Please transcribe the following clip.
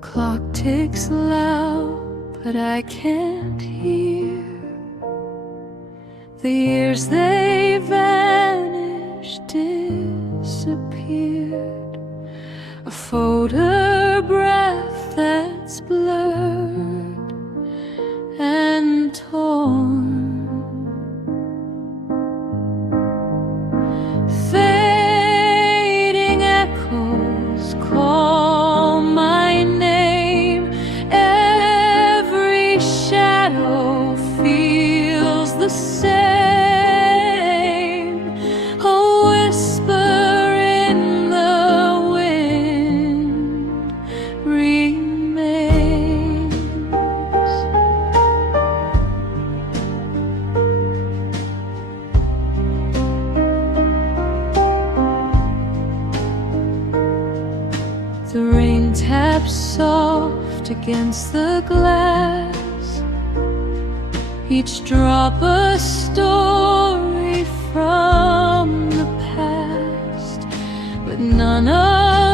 clock ticks loud, but I can't hear. The years they vanished, disappeared. A photograph that's blurred and torn. Fading echoes call my name. Every shadow feels the same. A whisper in the wind remains. The rain taps soft against the glass, each drop a story from the past, but none of